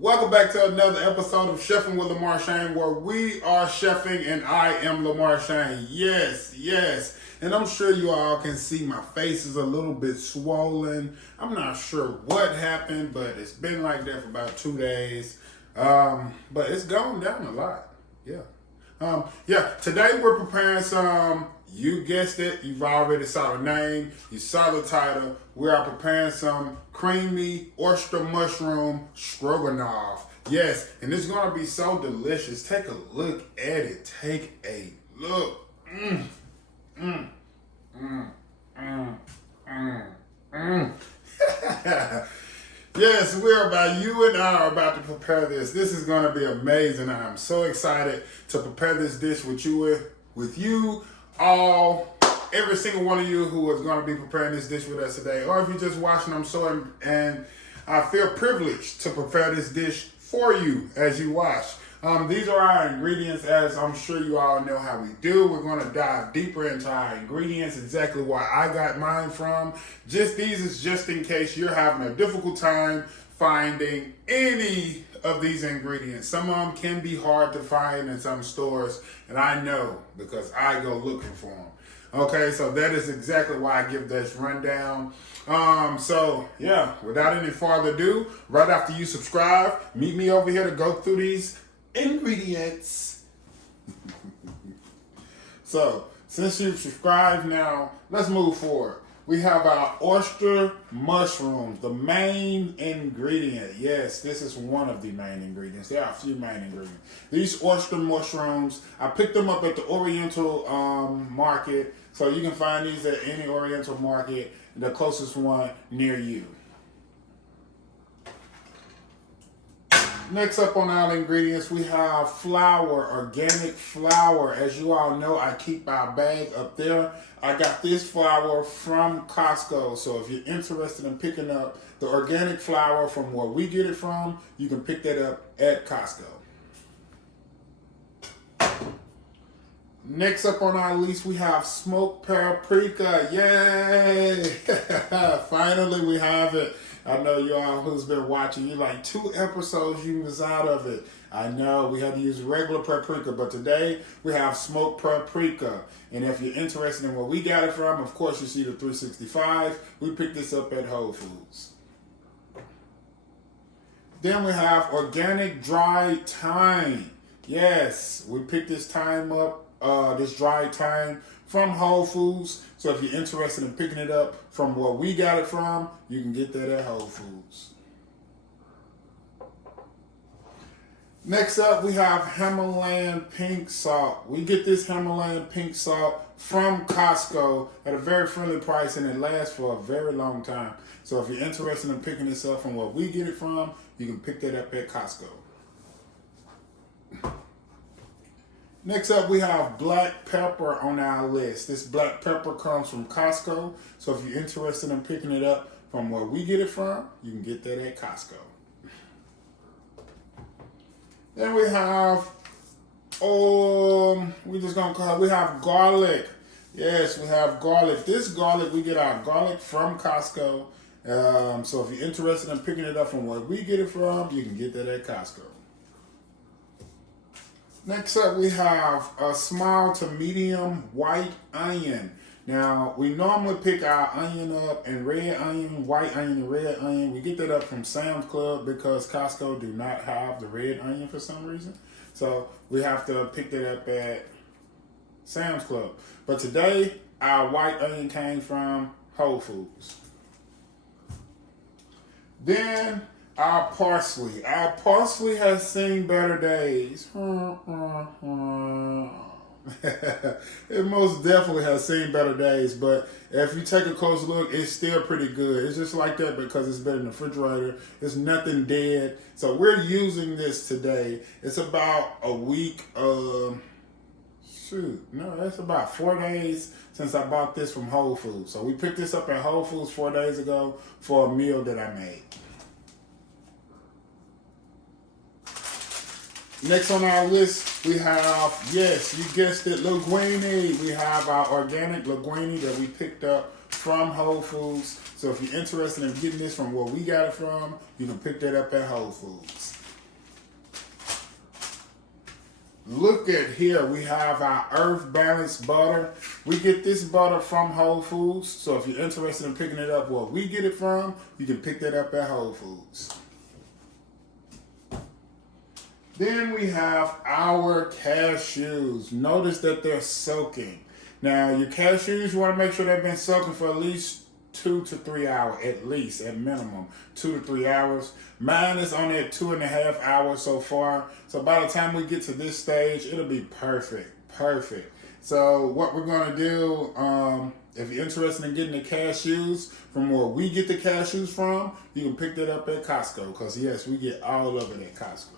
Welcome back to another episode of Chefing with Lamarshane, where we are chefing and I am Lamarshane. Yes. And I'm sure you all can see my face is a little bit swollen. I'm not sure what happened, but it's been like that for about 2 days. But it's gone down a lot. Today we're preparing some, you guessed it, you've already saw the name, you saw the title. We are preparing some creamy oyster mushroom stroganoff. Yes, and it's gonna be so delicious. Take a look at it. Take a look. Yes, you and I are about to prepare this. This is going to be amazing. I am so excited to prepare this dish with you all, every single one of you who is going to be preparing this dish with us today. Or if you're just watching, and I feel privileged to prepare this dish for you as you watch. These are our ingredients, as I'm sure you all know how we do. We're going to dive deeper into our ingredients, exactly where I got mine from. These is just in case you're having a difficult time finding any of these ingredients. Some of them can be hard to find in some stores, and I know because I go looking for them. Okay, so that is exactly why I give this rundown. Without any further ado, right after you subscribe, meet me over here to go through these ingredients. So, since you've subscribed now, let's move forward. We have our oyster mushrooms, the main ingredient. Yes, this is one of the main ingredients. There are a few main ingredients. These oyster mushrooms, I picked them up at the Oriental market. So you can find these at any Oriental market, the closest one near you. Next up on our ingredients, we have flour, organic flour. As you all know, I keep our bag up there. I got this flour from Costco. So if you're interested in picking up the organic flour from where we get it from, you can pick that up at Costco. Next up on our list, we have smoked paprika. Yay! Finally, we have it. I know y'all who's been watching, you like 2 episodes you was out of it. I know we had to use regular paprika, but today we have smoked paprika. And if you're interested in where we got it from, of course you see the 365. We picked this up at Whole Foods. Then we have organic dried thyme. Yes, we picked this thyme up, this dried thyme from Whole Foods. So if you're interested in picking it up from where we got it from, you can get that at Whole Foods. Next up, we have Himalayan pink salt. We get this Himalayan pink salt from Costco at a very friendly price, and it lasts for a very long time. So if you're interested in picking this up from where we get it from, you can pick that up at Costco. Next up, we have black pepper on our list. This black pepper comes from Costco. So if you're interested in picking it up from where we get it from, you can get that at Costco. Then we have, we have garlic. Yes, we have garlic. This garlic, we get our garlic from Costco. So if you're interested in picking it up from where we get it from, you can get that at Costco. Next up, we have a small to medium white onion. Now, we normally pick our onion up in red onion, white onion, and red onion. We get that up from Sam's Club because Costco do not have the red onion for some reason. So we have to pick that up at Sam's Club. But today, our white onion came from Whole Foods. Then our parsley. Our parsley has seen better days. It most definitely has seen better days, but if you take a close look, it's still pretty good. It's just like that because it's been in the refrigerator. There's nothing dead. So we're using this today. It's about a week. That's about 4 days since I bought this from Whole Foods. So we picked this up at Whole Foods 4 days ago for a meal that I made. Next on our list, we have, yes, you guessed it, linguine. We have our organic linguine that we picked up from Whole Foods. So if you're interested in getting this from where we got it from, you can pick that up at Whole Foods. look at here. We have our earth balanced butter. We get this butter from Whole Foods. So if you're interested in picking it up where we get it from, you can pick that up at Whole Foods. Then we have our cashews. Notice that they're soaking. Now your cashews, you want to make sure they've been soaking for at least 2 to 3 hours, at least, at minimum, 2 to 3 hours. Mine is only at 2.5 hours so far. So by the time we get to this stage, it'll be perfect, perfect. So what we're gonna do, if you're interested in getting the cashews from where we get the cashews from, you can pick that up at Costco, because yes, we get all of it at Costco.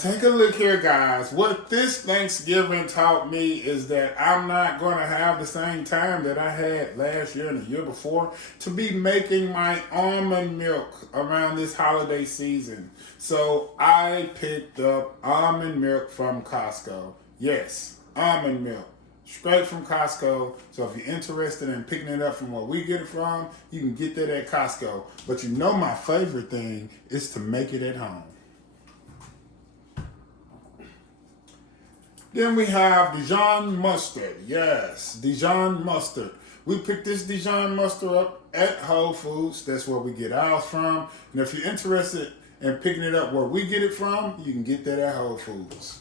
Take a look here, guys. What this Thanksgiving taught me is that I'm not going to have the same time that I had last year and the year before to be making my almond milk around this holiday season. So I picked up almond milk from Costco. Yes, almond milk. Straight from Costco. So if you're interested in picking it up from where we get it from, you can get that at Costco. But you know my favorite thing is to make it at home. Then we have Dijon mustard. Yes, Dijon mustard. We picked this Dijon mustard up at Whole Foods. That's where we get ours from. And if you're interested in picking it up where we get it from, you can get that at Whole Foods.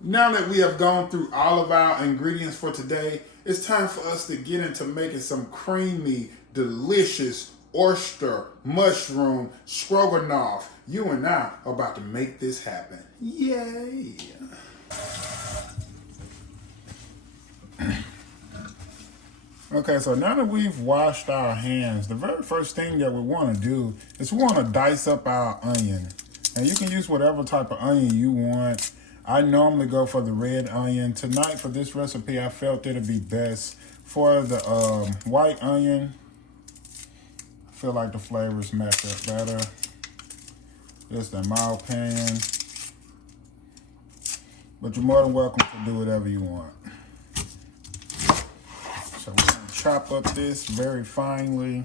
Now that we have gone through all of our ingredients for today, it's time for us to get into making some creamy, delicious oyster mushroom stroganoff. You and I are about to make this happen. Yay! Okay, so now that we've washed our hands, the very first thing that we want to do is we want to dice up our onion. And you can use whatever type of onion you want. I normally go for the red onion. Tonight for this recipe, I felt it'd be best for the white onion. I feel like the flavors match up better. Just in my opinion. But you're more than welcome to do whatever you want. So we're going to chop up this very finely.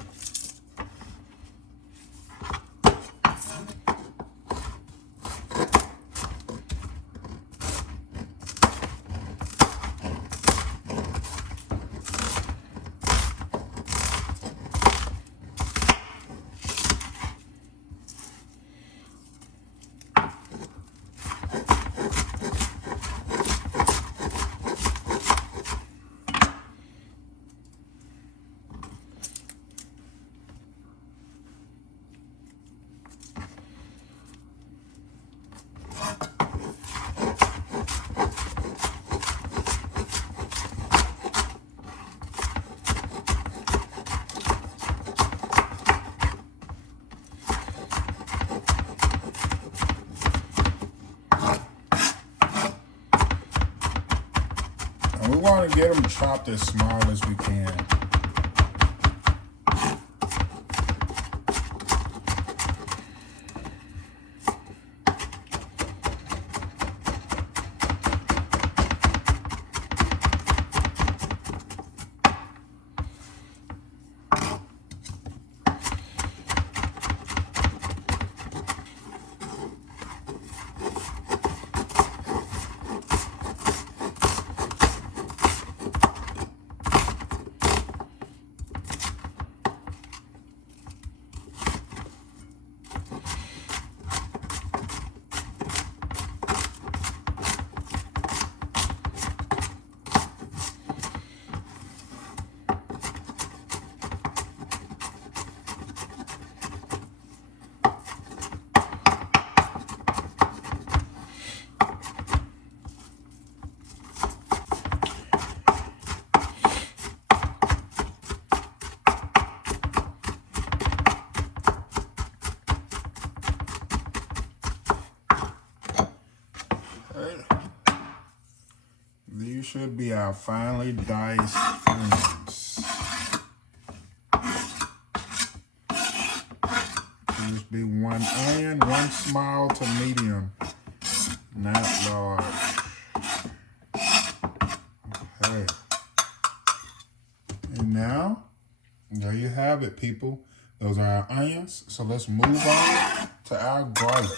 We want to get them chopped as small as we can. These should be our finely diced onions. These be one onion, one small to medium, not large. Okay. And now, there you have it, people. Those are our onions. So let's move on to our garlic.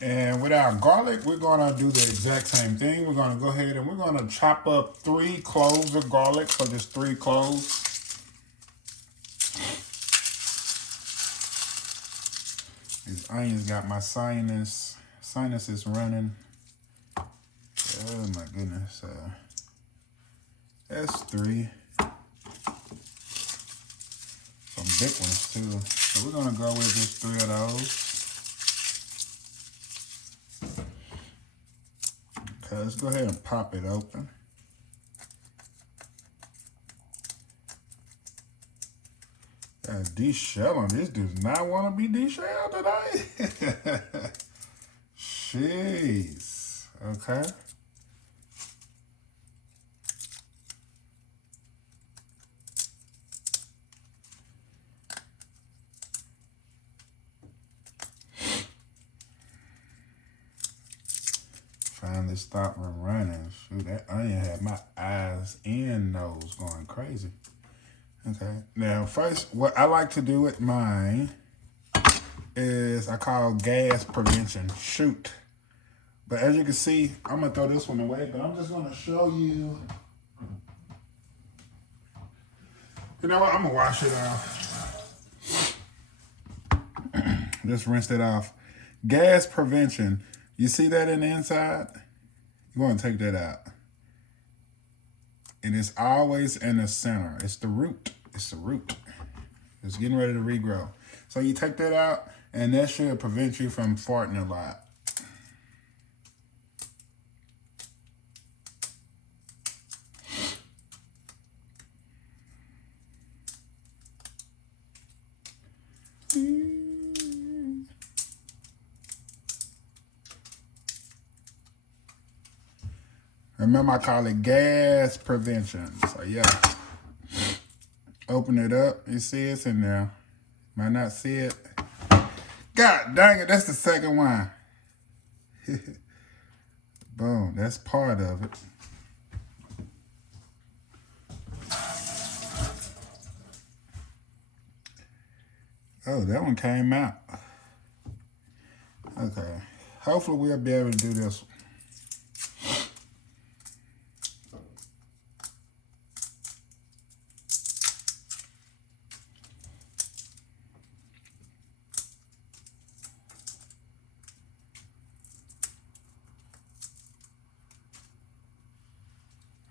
And with our garlic, we're going to do the exact same thing. We're going to go ahead and we're going to chop up 3 cloves of garlic. So just 3 cloves. These onions got my sinuses running. Oh my goodness. That's 3. Some big ones too. So we're going to go with just 3 of those. Okay, let's go ahead and pop it open. Deshelling. This does not want to be deshelled today. Jeez. Okay. Finally stopped running. Shoot, that onion had my eyes and nose going crazy. Okay, now first, what I like to do with mine is I call gas prevention. Shoot. But as you can see, I'm going to throw this one away, but I'm just going to show you. You know what? I'm going to wash it off. Just rinse it off. Gas prevention. You see that in the inside? You're going to take that out. And it's always in the center. It's the root. It's the root. It's getting ready to regrow. So you take that out, and that should prevent you from farting a lot. Remember, I call it gas prevention. So, yeah. Open it up. You see it's in there. Might not see it. God dang it, that's the second one. Boom, that's part of it. Oh, that one came out. Okay. Hopefully we'll be able to do this one.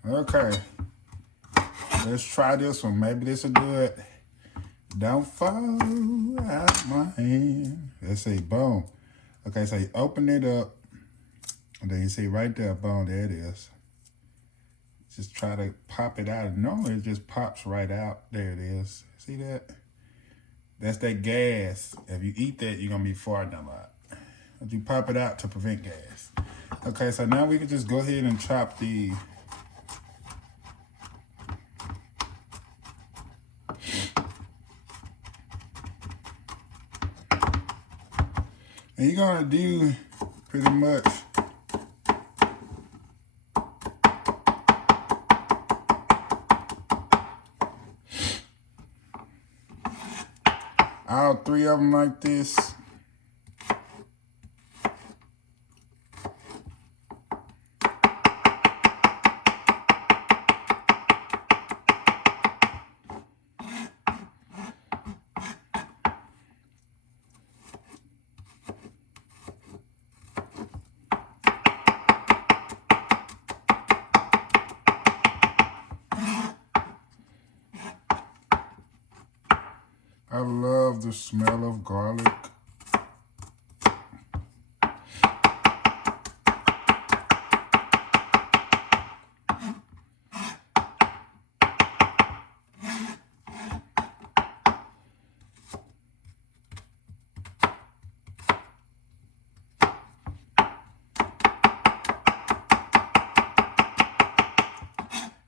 Okay, let's try this one. Maybe this will do it. Don't fall out my hand. Let's see, boom. Okay, so you open it up, and then you see right there, boom, there it is. Just try to pop it out. Normally it just pops right out. There it is. See that? That's that gas. If you eat that, you're gonna be farting a lot. But you pop it out to prevent gas. Okay, so now we can just go ahead and chop the and you're gonna do pretty much all 3 of them like this. I love the smell of garlic.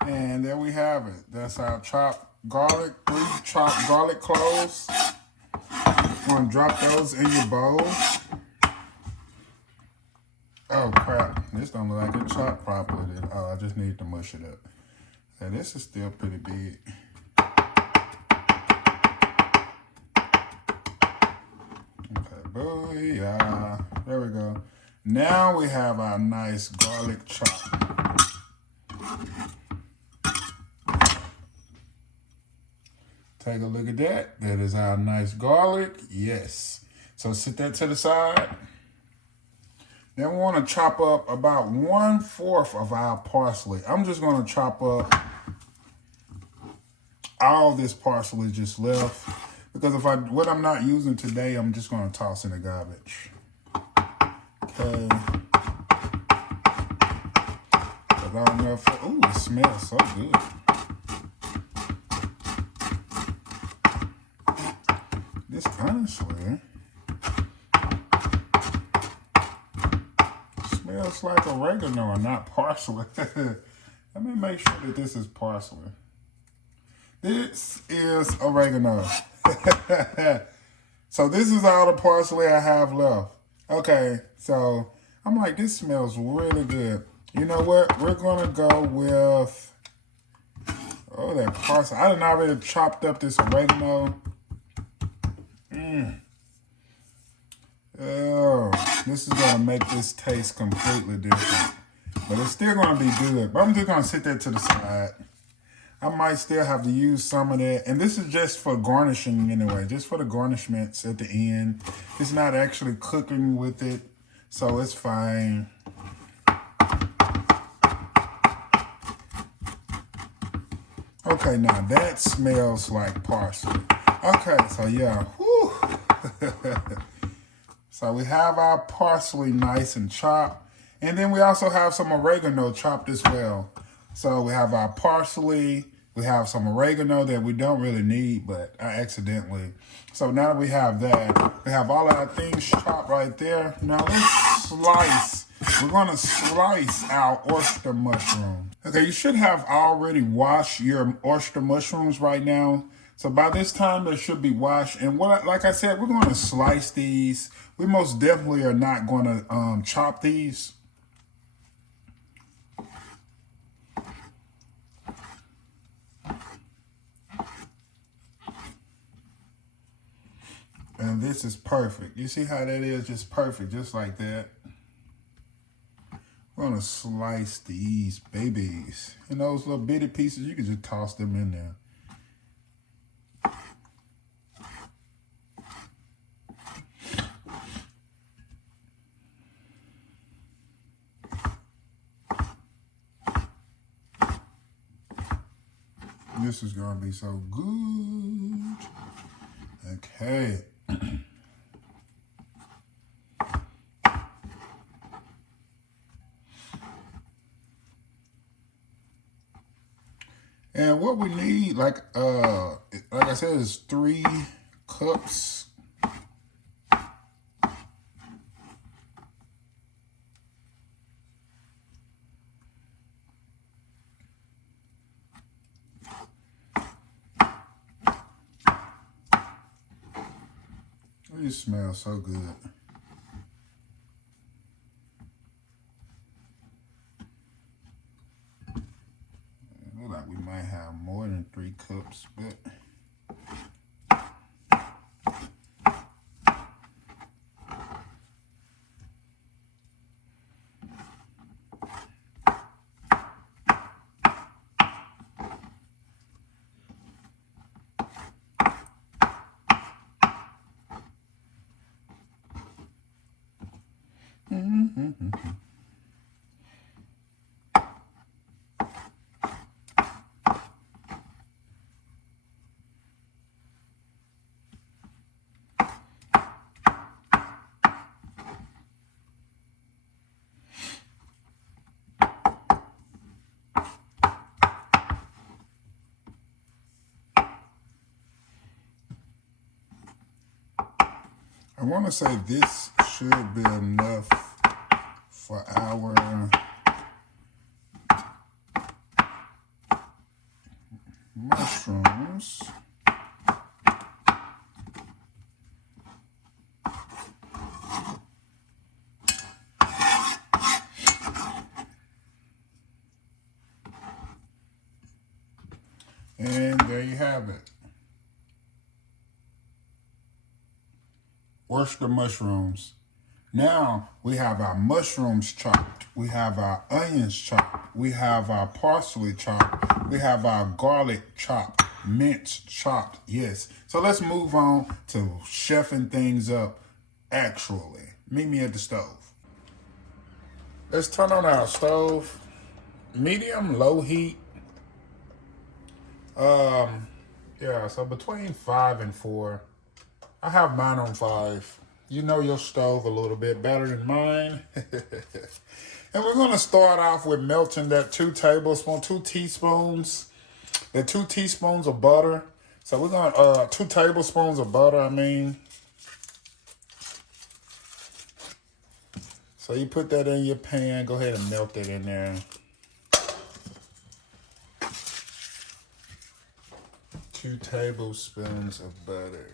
And there we have it. That's our chopped garlic, 3 chopped garlic cloves. I'm gonna drop those in your bowl. Oh crap, this don't look like it chopped properly. Oh, I just need to mush it up. Yeah, this is still pretty big. Oh yeah, there we go. Now we have our nice garlic chop. Take a look at that. That is our nice garlic. Yes. So sit that to the side. Then we want to chop up about 1/4 of our parsley. I'm just going to chop up all this parsley just left. Because what I'm not using today, I'm just going to toss in the garbage. Okay. I don't know if ooh, it smells so good. This honestly smells like oregano and not parsley. Let me make sure that this is parsley. This is oregano. So this is all the parsley I have left. Okay, so I'm like, this smells really good. You know what? We're gonna go with, oh, that parsley. I done already chopped up this oregano. Oh, this is gonna make this taste completely different. But it's still gonna be good. But I'm just gonna sit that to the side. I might still have to use some of that. And this is just for garnishing anyway, just for the garnishments at the end. It's not actually cooking with it, so it's fine. Okay, now that smells like parsley. Okay, so yeah, whew. So we have our parsley nice and chopped. And then we also have some oregano chopped as well. So we have our parsley, we have some oregano that we don't really need, but I accidentally. So now that we have that, we have all our things chopped right there. Now let's slice. We're gonna slice our oyster mushroom. Okay, you should have already washed your oyster mushrooms right now. So by this time, they should be washed. And like I said, we're gonna slice these. We most definitely are not gonna chop these. And this is perfect. You see how that is? Just perfect, just like that. We're gonna slice these babies. And those little bitty pieces, you can just toss them in there. This is gonna be so good. Okay. And what we need, like I said, is 3 cups. It smells so good. Look like we might have more than 3 cups, but I want to say this should be enough for our mushrooms. And there you have it. oyster mushrooms. Now we have our mushrooms chopped. We have our onions chopped. We have our parsley chopped. We have our garlic chopped, minced chopped. Yes. So let's move on to chefing things up actually. Meet me at the stove. Let's turn on our stove. Medium, low heat. Yeah, so between 5 and 4. I have mine on 5. You know your stove a little bit better than mine. And we're going to start off with melting that 2 teaspoons, the 2 teaspoons of butter. So we're going to, 2 tablespoons of butter, I mean. So you put that in your pan, go ahead and melt it in there. 2 tablespoons of butter.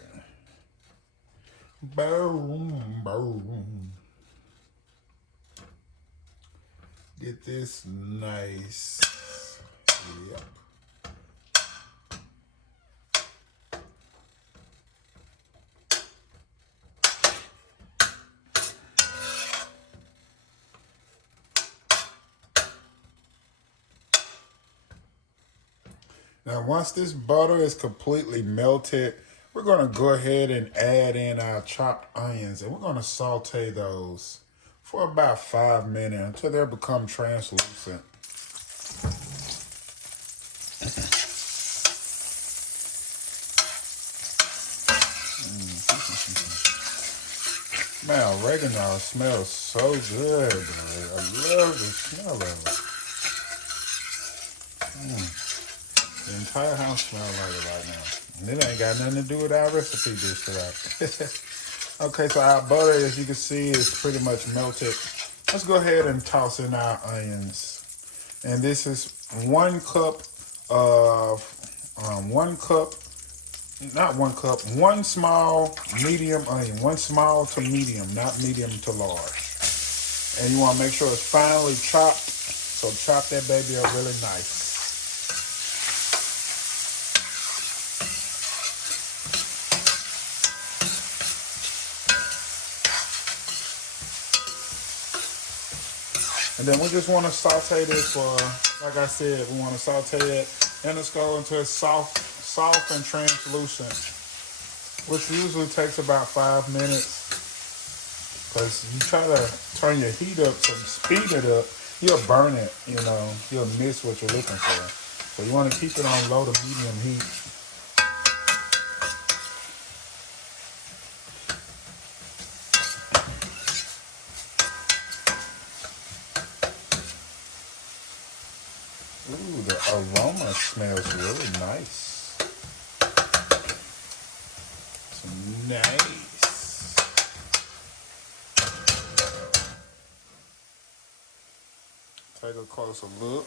Boom, boom. Get this nice. Yep. Now, once this butter is completely melted, we're going to go ahead and add in our chopped onions, and we're going to saute those for about 5 minutes until they become translucent. Man, oregano smells so good. I love the smell of it. The entire house smells like it right now. And it ain't got nothing to do with our recipe dish today. Okay, so our butter, as you can see, is pretty much melted. Let's go ahead and toss in our onions. And this is 1 cup of, 1 small medium onion. 1 small to medium, not medium to large. And you want to make sure it's finely chopped. So chop that baby up really nice. And then we just want to saute this for, like I said, we want to saute it and it's go until it's soft and translucent, which usually takes about 5 minutes. Because you try to turn your heat up to speed it up, you'll burn it, you'll miss what you're looking for. So you want to keep it on low to medium heat. Ooh, the aroma smells really nice. It's nice. Take a closer look.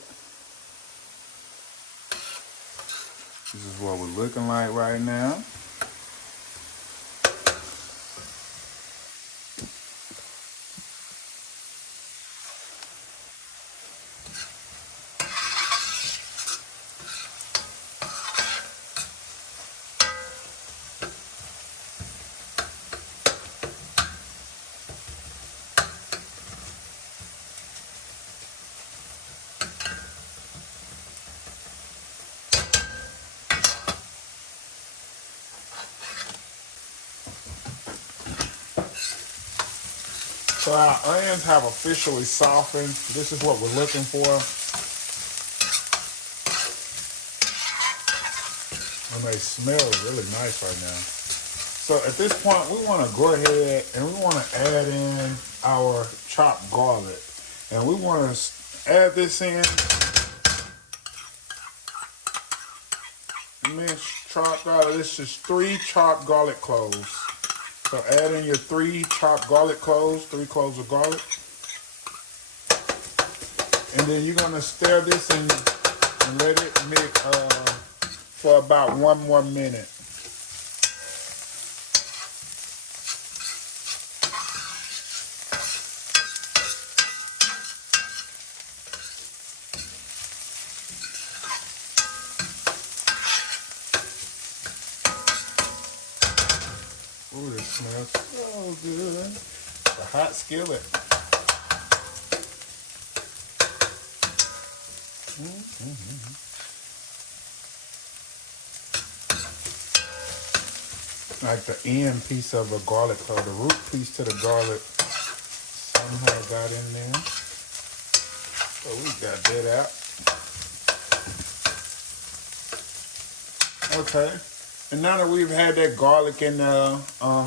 This is what we're looking like right now. So our onions have officially softened. This is what we're looking for. And they smell really nice right now. So at this point, we want to go ahead and we want to add in our chopped garlic. And we want to add this in. Minced chopped garlic. This is 3 chopped garlic cloves. So add in your 3 chopped garlic cloves, 3 cloves of garlic. And then you're going to stir this and let it mix for about 1 more minute. Ooh, this smells so good. A hot skillet. Like the end piece of a garlic, or the root piece to the garlic somehow got in there. So we got that out. Okay. And now that we've had that garlic in the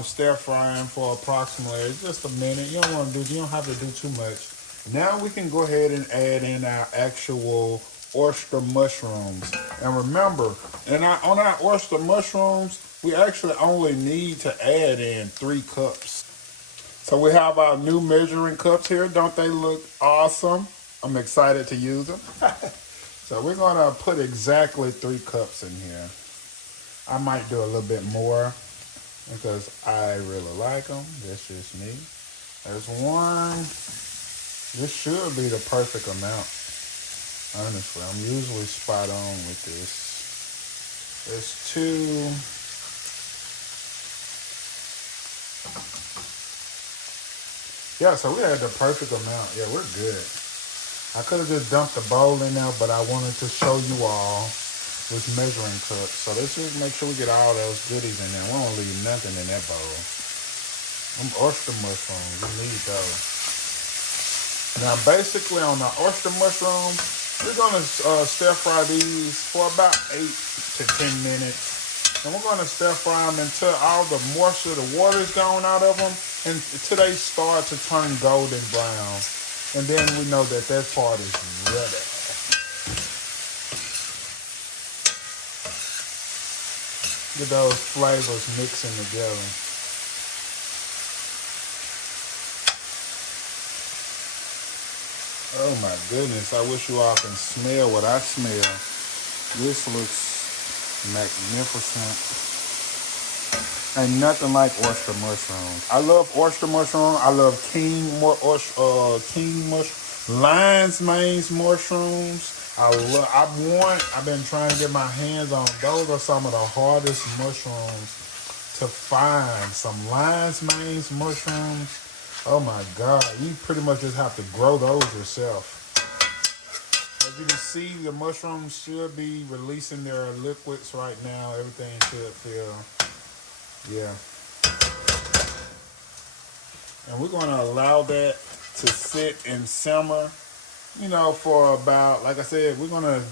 stir frying for approximately just a minute, you don't have to do too much. Now we can go ahead and add in our actual oyster mushrooms. And remember, on our oyster mushrooms, we actually only need to add in 3 cups. So we have our new measuring cups here. Don't they look awesome? I'm excited to use them. So we're gonna put exactly 3 cups in here. I might do a little bit more because I really like them. That's just me. There's 1. This should be the perfect amount. Honestly, I'm usually spot on with this. There's 2. Yeah, so we had the perfect amount. Yeah, we're good. I could have just dumped the bowl in there, but I wanted to show you all with measuring cups. So let's just make sure we get all those goodies in there. We don't leave nothing in that bowl. Them oyster mushrooms, we need those. Now, basically on the oyster mushroom, we're gonna stir fry these for about 8 to 10 minutes. And we're gonna stir fry them until all the moisture, the water's gone out of them, and until they start to turn golden brown. And then we know that part is ready. Get those flavors mixing together. Oh my goodness, I wish you all can smell what I smell. This looks magnificent. Ain't nothing like oyster mushrooms. I love oyster mushroom. I love king mushroom, lion's mane mushrooms. I've been trying to get my hands on. Those are some of the hardest mushrooms to find. Some lion's mane mushrooms. Oh my God, you pretty much just have to grow those yourself. As you can see, the mushrooms should be releasing their liquids right now. Everything should feel, yeah. And we're going to allow that to sit and simmer, for about, like I said, we're going to,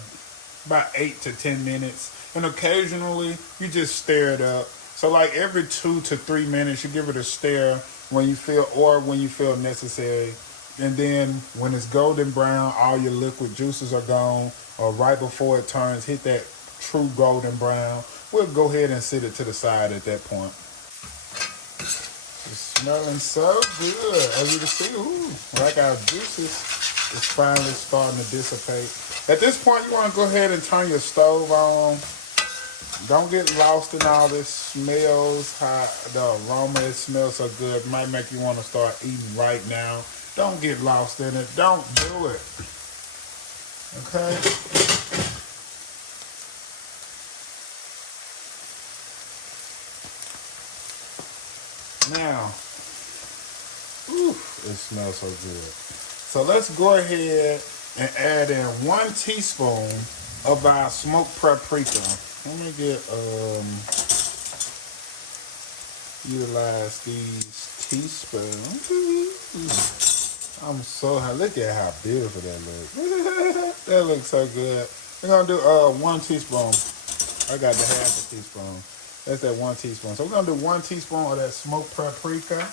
about 8 to 10 minutes. And occasionally, you just stir it up. So like every 2 to 3 minutes, you give it a stir when you feel necessary. And then when it's golden brown, all your liquid juices are gone, or right before it turns, hit that true golden brown. We'll go ahead and set it to the side at that point. It's smelling so good. As you can see, like our juices is finally starting to dissipate. At this point, you want to go ahead and turn your stove on. Don't get lost in all this smells, how the aroma, it smells so good. It might make you want to start eating right now. Don't get lost in it. Don't do it. Okay? Now, it smells so good. So let's go ahead and add in 1 teaspoon of our smoked paprika. Let me utilize these teaspoons. I'm so happy. Look at how beautiful that looks. That looks so good. We're gonna do 1 teaspoon. I got the half a teaspoon. That's that 1 teaspoon. So we're gonna do 1 teaspoon of that smoked paprika.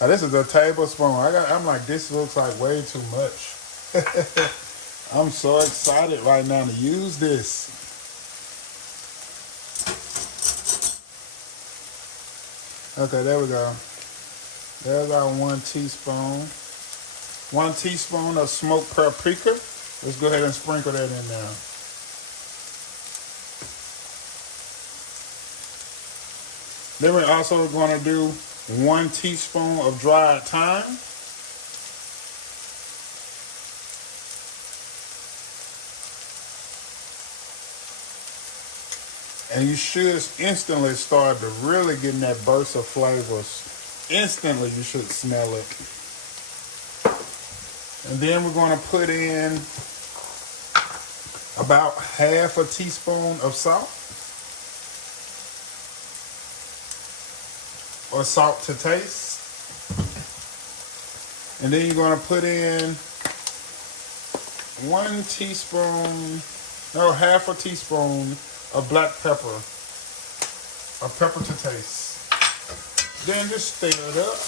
Now this is a tablespoon. I'm like, this looks like way too much. I'm so excited right now to use this. Okay, there we go. There's our 1 teaspoon. 1 teaspoon of smoked paprika. Let's go ahead and sprinkle that in there. Then we're also going to do 1 teaspoon of dried thyme. And you should instantly start to really getting that burst of flavors. Instantly, you should smell it. And then we're going to put in about half a teaspoon of salt. Or salt to taste. And then you're going to put in half a teaspoon of black pepper. Or pepper to taste. Then just stir it up.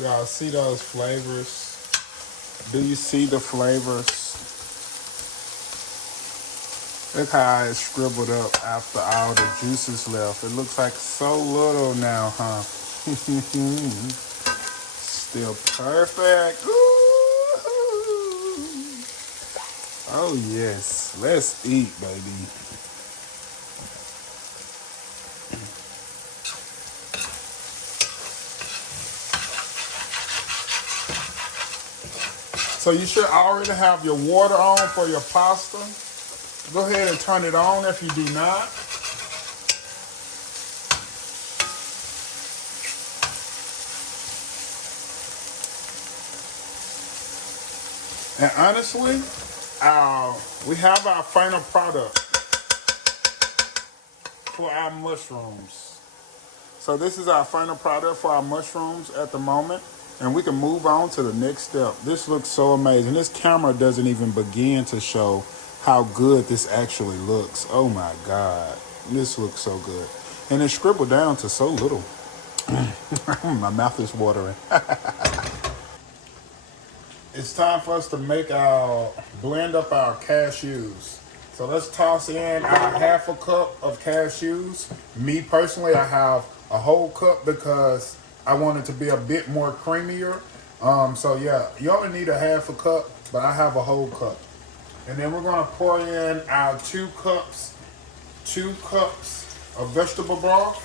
Y'all see those flavors? Do you see the flavors? Look how it's scribbled up after all the juices left. It looks like so little now, huh? Still perfect. Ooh. Oh yes, let's eat, baby. So you should already have your water on for your pasta. Go ahead and turn it on if you do not. And honestly, we have our final product for our mushrooms. So this is our final product for our mushrooms at the moment. And we can move on to the next step. This looks so amazing. This camera doesn't even begin to show how good this actually looks. Oh my God. This looks so good. And it's scribbled down to so little. My mouth is watering. It's time for us to blend up our cashews. So let's toss in our half a cup of cashews. Me personally, I have a whole cup because I want it to be a bit more creamier. So yeah, you only need a half a cup, but I have a whole cup. And then we're gonna pour in our 2 cups of vegetable broth.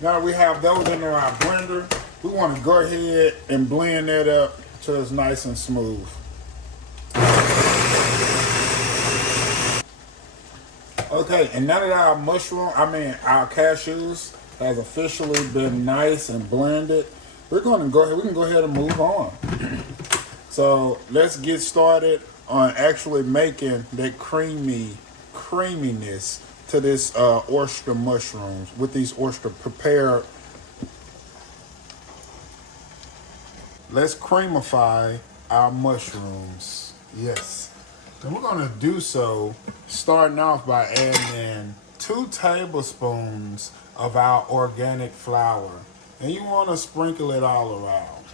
Now that we have those in our blender, we want to go ahead and blend that up till it's nice and smooth. Okay, and now that our cashews has officially been nice and blended, we can go ahead and move on. So let's get started on actually making that creaminess to this oyster mushrooms with these oyster prepared. Let's creamify our mushrooms. Yes. And we're going to do so starting off by adding in 2 tablespoons of our organic flour. And you want to sprinkle it all around.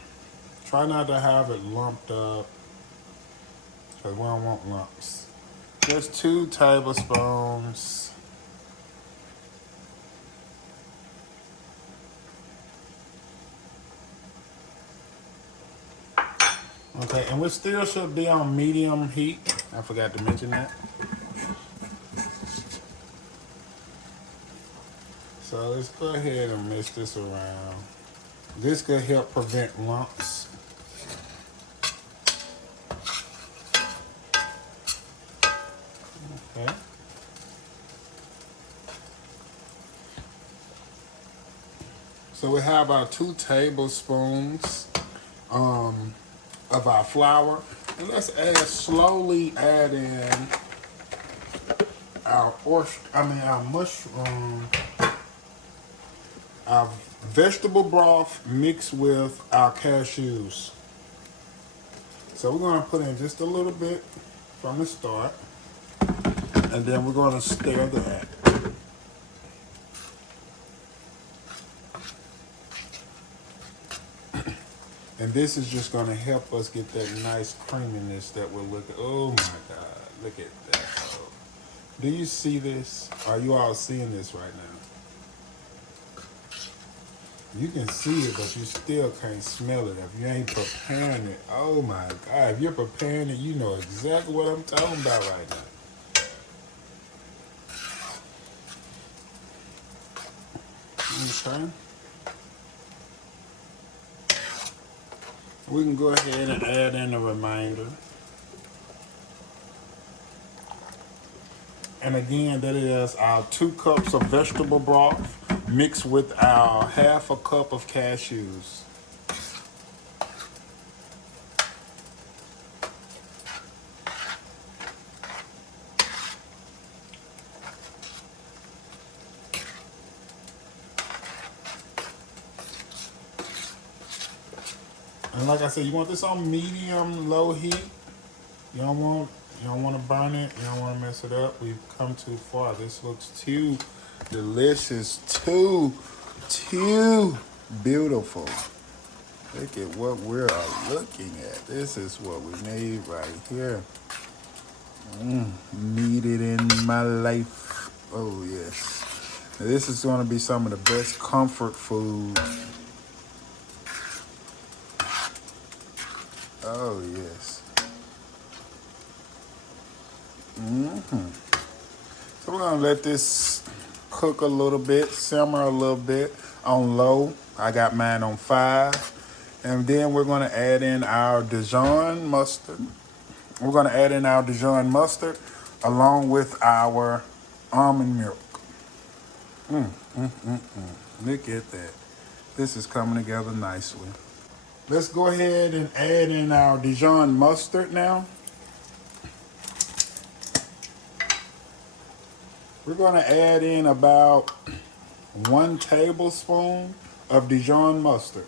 Try not to have it lumped up because we don't want lumps. Just 2 tablespoons. Okay, and we still should be on medium heat. I forgot to mention that. So let's go ahead and mix this around. This could help prevent lumps. Okay. So we have our 2 tablespoons of our flour. And let's slowly add in our mushroom, our vegetable broth mixed with our cashews. So we're going to put in just a little bit from the start. And then we're going to stir that. And this is just going to help us get that nice creaminess that we're looking. Oh my God, look at that. Do you see this? Are you all seeing this right now? You can see it, but you still can't smell it if you ain't preparing it. Oh my God. If you're preparing it, you know exactly what I'm talking about right now. Okay. We can go ahead and add in the remainder. And again, that is our 2 cups of vegetable broth mixed with our half a cup of cashews. And like I said, you want this on medium, low heat. You don't want to burn it. You don't want to mess it up. We've come too far. This looks too delicious, too beautiful. Look at what we're looking at. This is what we need right here. Need it in my life. Oh yes. Now, this is going to be some of the best comfort food. Oh yes. So we're gonna let this cook a little bit, simmer a little bit on low. I got mine on 5. And then we're gonna add in our Dijon mustard. We're gonna add in our Dijon mustard along with our almond milk. Look at that. This is coming together nicely. Let's go ahead and add in our Dijon mustard now. We're going to add in about 1 tablespoon of Dijon mustard.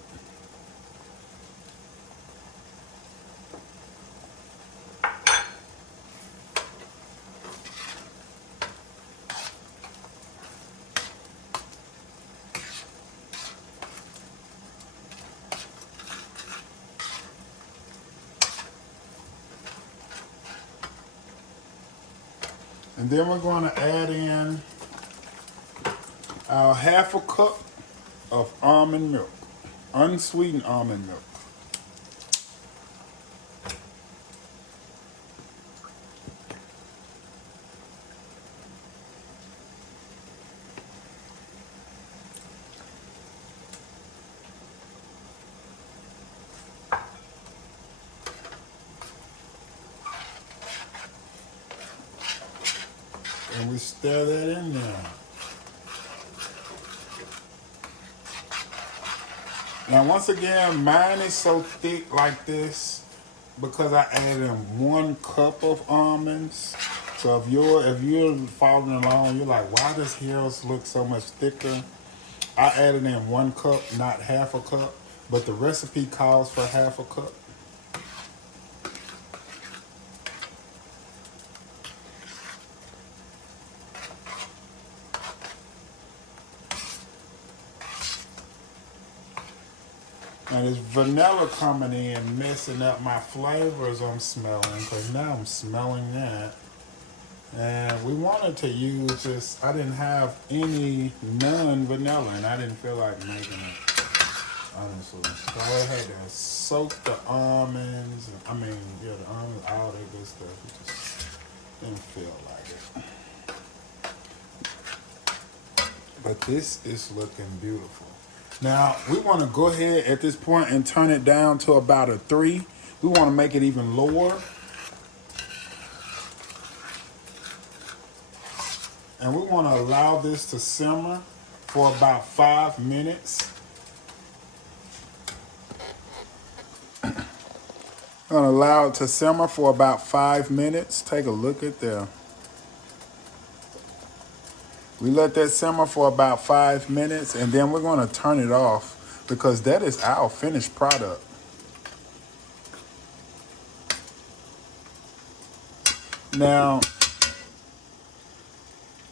And then we're going to add in our half a cup of almond milk, unsweetened almond milk. And we stir that in there. Now, once again, mine is so thick like this because I added in 1 cup of almonds. So if you're following along, you're like, why does his look so much thicker? I added in 1 cup, not half a cup, but the recipe calls for half a cup. And it's vanilla coming in, messing up my flavors I'm smelling, because now I'm smelling that. And we wanted to use this, I didn't have any non-vanilla, and I didn't feel like making it, honestly. So I had to soak the almonds, the almonds, all that good stuff. It just didn't feel like it. But this is looking beautiful. Now, we want to go ahead at this point and turn it down to about a 3. We want to make it even lower. And we want to allow this to simmer for about 5 minutes. We're going to allow it to simmer for about 5 minutes. Take a look at that. We let that simmer for about 5 minutes, and then we're going to turn it off because that is our finished product. Now,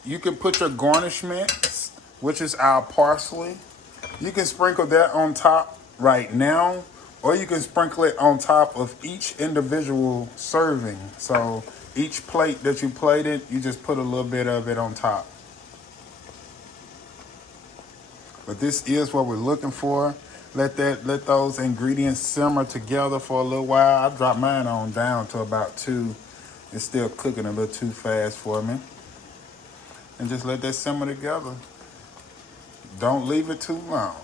you can put your garnishments, which is our parsley. You can sprinkle that on top right now, or you can sprinkle it on top of each individual serving. So Each plate that you plated, you just put a little bit of it on top. But this is what we're looking for. Let those ingredients simmer together for a little while. I dropped mine on down to about 2. It's still cooking a little too fast for me. And just let that simmer together. Don't leave it too long.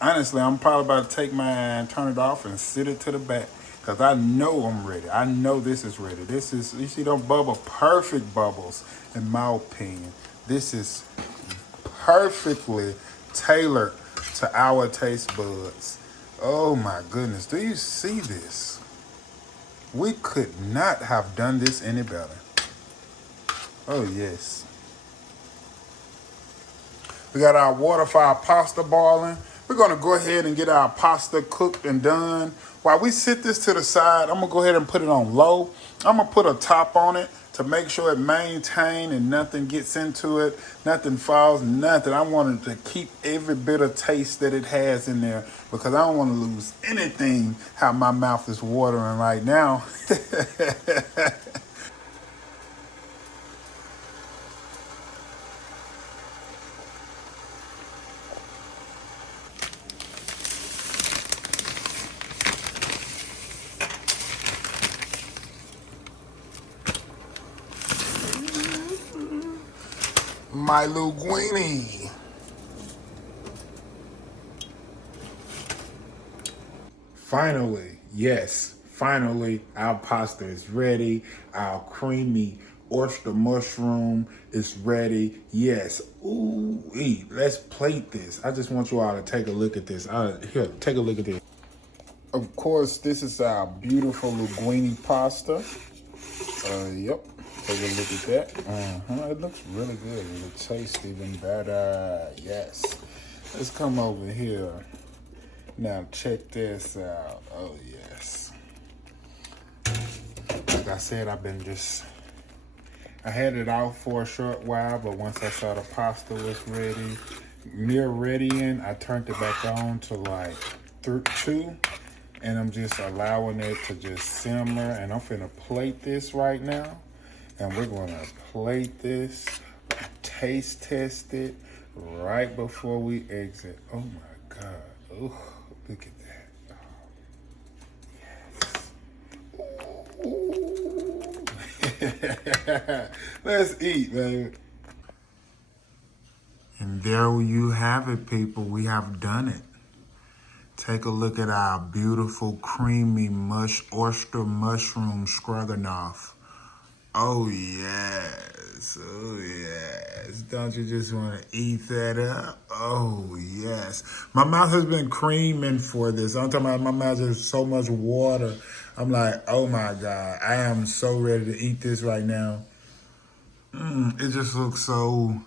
Honestly, I'm probably about to take mine, turn it off, and sit it to the back. Because I know I'm ready. I know this is ready. This is, you see them bubble, perfect bubbles, in my opinion. This is perfectly tailored to our taste buds. Oh my goodness, do you see this? We could not have done this any better. Oh yes. We got our water for our pasta boiling. We're gonna go ahead and get our pasta cooked and done. While we sit this to the side, I'm gonna go ahead and put it on low. I'm gonna put a top on it to make sure it maintains and nothing gets into it, nothing falls, nothing. I wanted to keep every bit of taste that it has in there because I don't want to lose anything how my mouth is watering right now. My linguine. Finally, yes, finally, our pasta is ready. Our creamy oyster mushroom is ready. Yes, ooh, let's plate this. I just want you all to take a look at this. Here, take a look at this. Of course, this is our beautiful linguine pasta. Yep, take a look at that. It looks really good. It tastes even better. Yes. Let's come over here. Now check this out. Oh yes. Like I said, I had it out for a short while, but once I saw the pasta was ready, near readying, I turned it back on to like 2, and I'm just allowing it to just simmer, and I'm finna plate this right now, and we're gonna plate this, taste test it right before we exit. Oh my God. Ooh, look at that. Let's eat, baby. And there you have it, people. We have done it. Take a look at our beautiful, creamy oyster mushroom stroganoff. Oh, yes. Oh, yes. Don't you just want to eat that up? Oh, yes. My mouth has been creaming for this. I'm talking about my mouth has so much water. I'm like, oh, my God. I am so ready to eat this right now. It just looks so...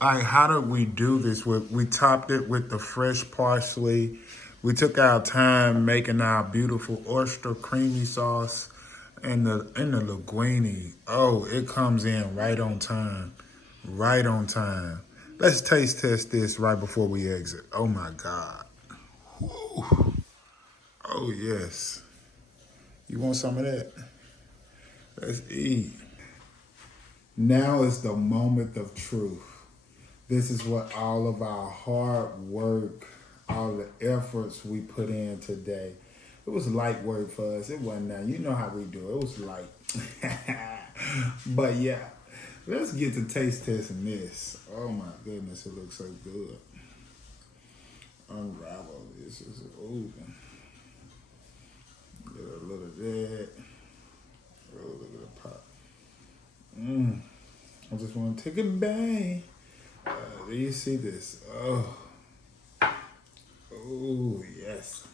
Like, how did we do this? We topped it with the fresh parsley. We took our time making our beautiful oyster creamy sauce and the linguine. Oh, it comes in right on time. Right on time. Let's taste test this right before we exit. Oh my God. Whew. Oh yes. You want some of that? Let's eat. Now is the moment of truth. This is what all of our hard work, all the efforts we put in today. It was light work for us. It wasn't that. You know how we do it. It was light. But yeah, let's get to taste testing this. Oh my goodness, it looks so good. Unravel this. Ooh. Get a little of that. Oh, look at the pop. I just want to take a bite. Do you see this? Oh. Oh, yes.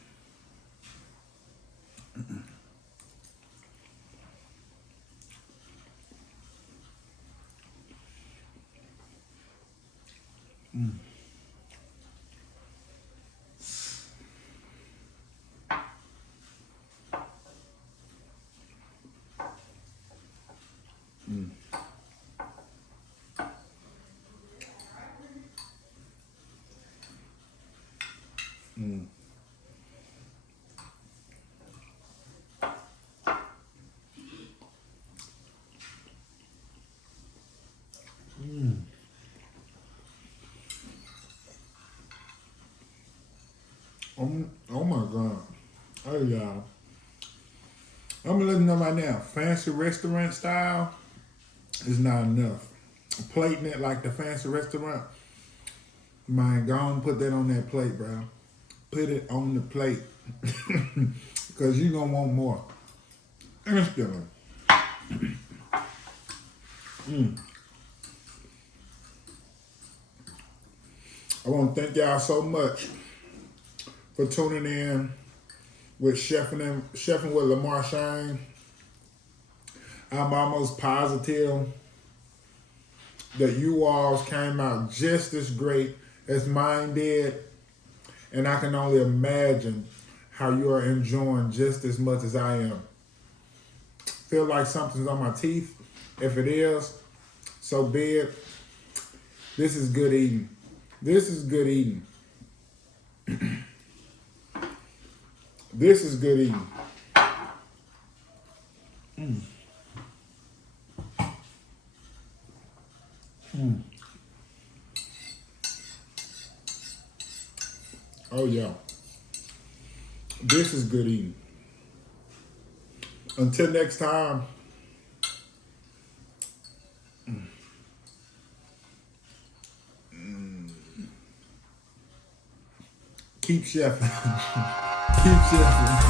Oh my God. Oh y'all. I'm gonna let you know right now, fancy restaurant style is not enough. Plating it like the fancy restaurant, man, go on put that on that plate, bro. Put it on the plate. Because you're gonna want more. Instantly. I want to thank y'all so much for tuning in with Chefing with Lamarshane. I'm almost positive that you all came out just as great as mine did. And I can only imagine how you are enjoying just as much as I am. Feel like something's on my teeth. If it is, so be it. This is good eating. This is good eating. This is good eating. Oh yeah. This is good eating. Until next time. Keep chefing. Keep chefing.